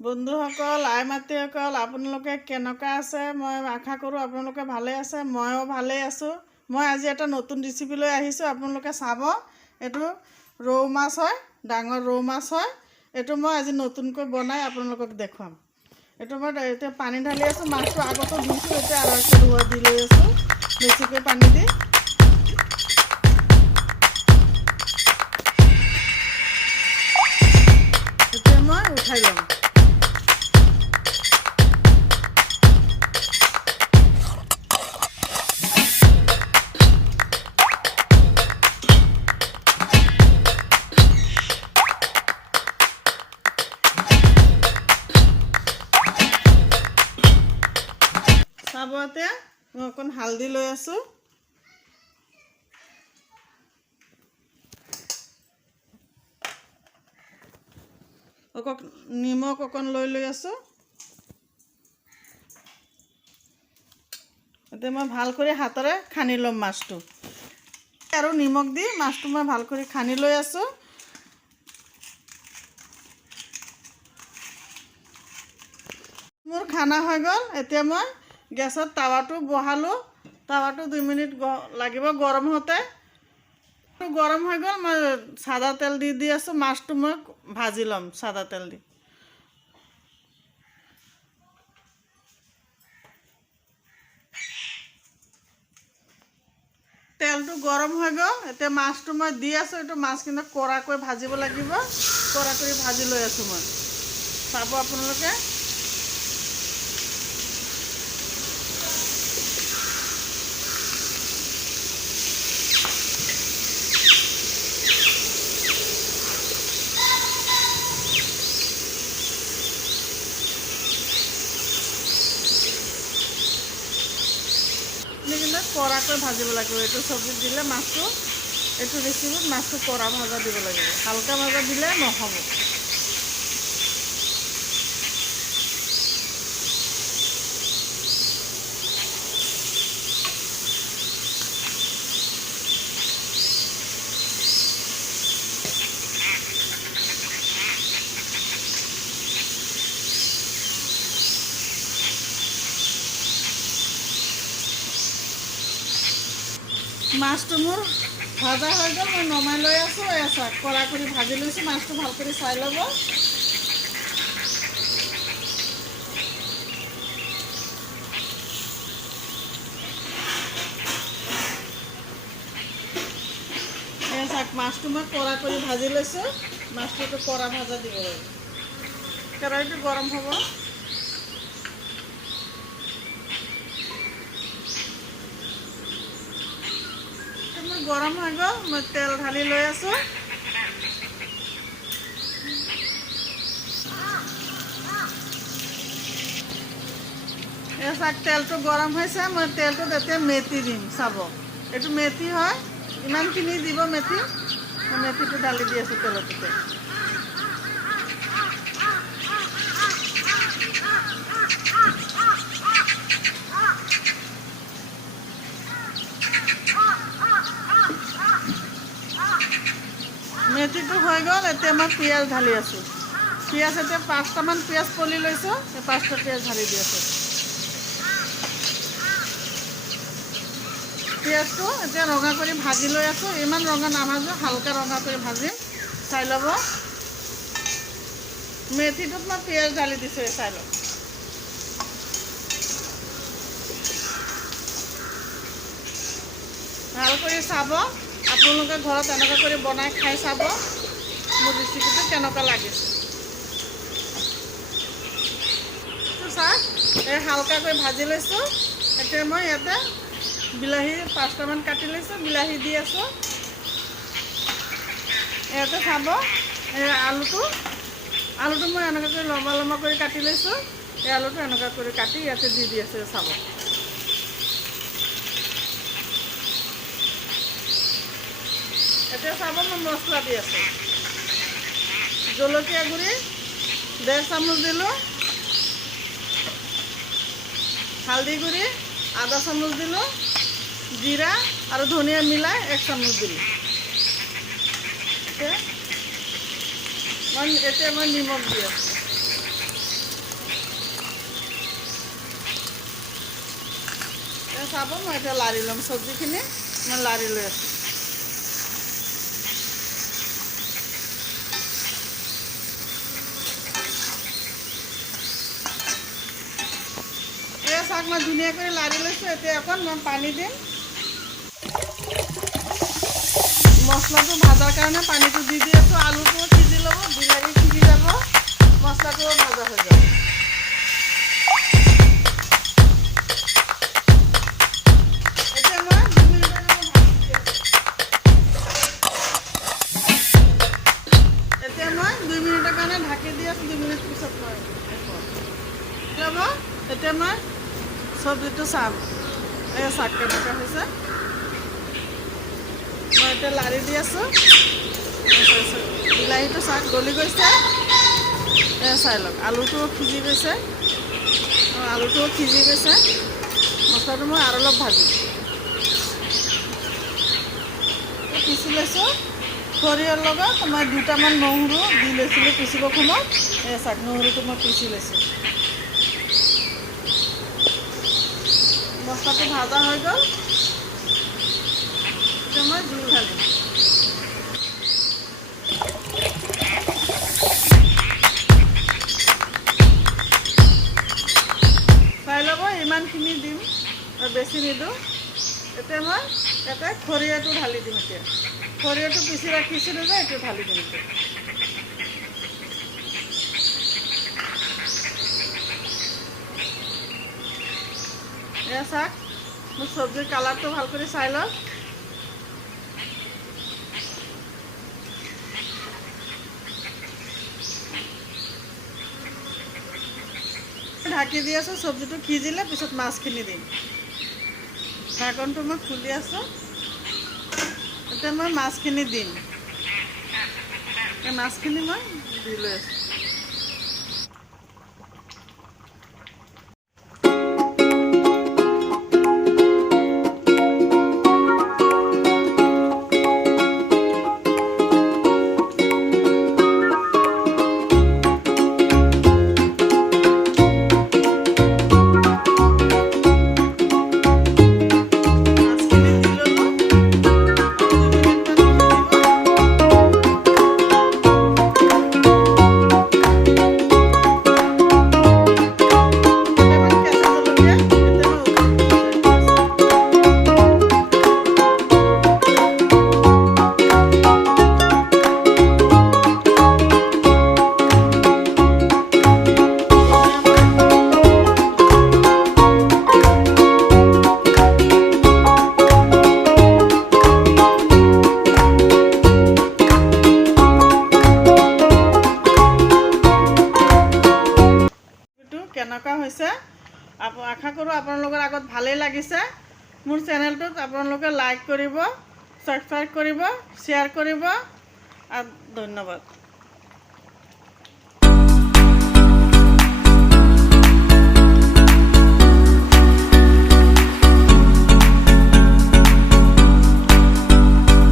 বন্ধুসকল, আই মাতৃসকল, আপোনালোকে কেনেকুৱা আছে? মই আশা কৰোঁ আপোনালোকে ভালে আছে। ময়ো ভালেই আছোঁ। মই আজি এটা নতুন ৰেচিপি লৈ আহিছোঁ। আপোনালোকে চাব। এইটো ৰৌ মাছ হয়, ডাঙৰ ৰৌ মাছ হয়। এইটো মই আজি নতুনকৈ বনাই আপোনালোকক দেখুৱাম। এইটো মই এতিয়া পানী ঢালি আছোঁ। মাছটো আগতো ধুইছোঁ, এতিয়া আৰু একটা ধোৱা দি লৈ আছোঁ বেছিকৈ পানী দি। এতিয়া মই উঠাই ল'ম। চাব, এতিয়া মই অকণ হালধি লৈ আছোঁ। নিমখ অকণ লৈ আছোঁ। এতিয়া মই ভাল কৰি হাতেৰে খানি ল'ম মাছটো আৰু নিমখ দি মাছটো মই ভাল কৰি খানি লৈ আছোঁ। মোৰ খানা হৈ গ'ল। এতিয়া মই গেছত টাৱাটো বহালোঁ। টাৱাটো 2 মিনিট লাগিব গৰম হওঁতে। গৰম হৈ গ'ল। মই সাদা তেল দি আছোঁ। মাছটো মই ভাজি ল'ম সাদা তেল দি। তেলটো গৰম হৈ গ'ল। এতিয়া মাছটো মই দি আছোঁ। এইটো মাছ কিন্তু কৰাকৈ ভাজিব লাগিব। কৰা কৰি ভাজি লৈ আছোঁ মই। চাব আপোনালোকে। কিন্তু কৰাকৈ ভাজিব লাগিব। এইটো চব্জিত দিলে মাছটো, এইটো ৰেচিপিত মাছটো কৰা ভাজা দিব লাগিব। হালকা ভাজা দিলে নহ'ব। মাছটো মোৰ ভাজা হৈ গ'ল। মই নমাই লৈ আছোঁ। কৰা কৰি ভাজি লৈছোঁ। মাছটো ভাল কৰি চাই ল'ব। মাছটো মই কৰা কৰি ভাজি লৈছোঁ। মাছটোতো কৰা ভাজা দিব লাগিব। কেৰাহীটো গৰম হ'ব। গৰম হৈ গ'ল। মই তেল ঢালি লৈ আছোঁ। তেলটো গৰম হৈছে। মই তেলটোত এতিয়া মেথি দিম। চাব, এইটো মেথি হয়। ইমানখিনি দিব মেথি। মই মেথিটো ঢালি দি আছোঁ তেলটোতে। মেথিটো হৈ গ'ল। এতিয়া মই পিঁয়াজ ঢালি আছোঁ। পিঁয়াজ এতিয়া 5টামান পিঁয়াজ পলি লৈছোঁ। এই 5টা পিঁয়াজ ঢালি দি আছোঁ। পিঁয়াজটো এতিয়া ৰঙা কৰি ভাজি লৈ আছোঁ। ইমান ৰঙা নাভাজোঁ, হালকা ৰঙা কৰি ভাজিম। চাই ল'ব। মেথিটোত মই পিঁয়াজ ঢালি দিছোঁ। চাই ল'ব। ভাল কৰি চাব। আপোনালোকে ঘৰত এনেকুৱা কৰি বনাই খাই চাব মোৰ ৰেচিপিটো কেনেকুৱা লাগিছে। চাওক, এই হালকাকৈ ভাজি লৈছোঁ। এতিয়া মই ইয়াতে বিলাহী 5টামান কাটি লৈছোঁ। বিলাহী দি আছোঁ। ইয়াতে চাব, এই আলুটো মই এনেকুৱা কৰি লম্বা লম্বা কৰি কাটি লৈছোঁ। এই আলুটো এনেকুৱা কৰি কাটি ইয়াতে দি আছোঁ। চাব, এতিয়া চাব মই মছলা দি আছোঁ। জলকীয়া গুড়ি 1.5 চামুচ দিলোঁ। হালধি গুড়ি আধা চামুচ দিলোঁ। জিৰা আৰু ধনিয়া মিলাই 1 চামুচ দিলোঁ। এতিয়া মই নিমখ দি আছোঁ। চাব মই এতিয়া লাৰি ল'ম চব্জিখিনি মই লাৰি লৈ আছোঁ এই চাওক মই ধুনীয়াকৈ লাৰি লৈছোঁ এতিয়া অকণ মই পানী দিম মছলাটো ভাজাৰ কাৰণে পানীটো দি আছোঁ আলুটো সিজি ল'ব বিলাহী সিজি যাব মছলাটোও ভাজা হৈ যাব এতিয়া মই 2 মিনিটৰ কাৰণে ঢাকি দি আছোঁ 2 মিনিট পিছত মই ল'ব এতিয়া মই চব্জিটো চাম এই চাক কেনেকুৱা হৈছে মই এতিয়া লাৰি দি আছোঁ বিলাহীটো চাক গলি গৈছে চাই লওক আলুটোও সিজি গৈছে মছলাটো মই আৰু অলপ ভাজিম পিচি লৈছোঁ সৰিয়হৰ লগত মই 2টামান নহৰু দি লৈছিলোঁ পিচিব সময়ত চাক নহৰুটো মই পিচি লৈছোঁ মছলাটো ভাজা হৈ গ'ল এতিয়া মই জুই ঢালিম চাই ল'ব ইমানখিনি দিম বেছি নিদিওঁ এতিয়া মই ইয়াতে সৰিয়হটো ঢালি দিম এতিয়া সৰিয়হটো পিচি ৰাখিছিলোঁ যে এইটো ঢালি দিম এয়া চাওক মোৰ চব্জিৰ কালাৰটো ভাল কৰি চাই লওক ঢাকি দি আছোঁ চব্জিটো সিজিলে পিছত মাছখিনি দিম ঢাকনটো মই খুলি আছোঁ এতিয়া মই মাছখিনি দিম মাছখিনি মই দি লৈ আছোঁ কেনেকুৱা হৈছে আশা কৰোঁ আপোনালোকৰ আগত ভালেই লাগিছে মোৰ চেনেলটোত আপোনালোকে লাইক কৰিব ছাবস্ক্ৰাইব কৰিব শ্বেয়াৰ কৰিব আৰু ধন্যবাদ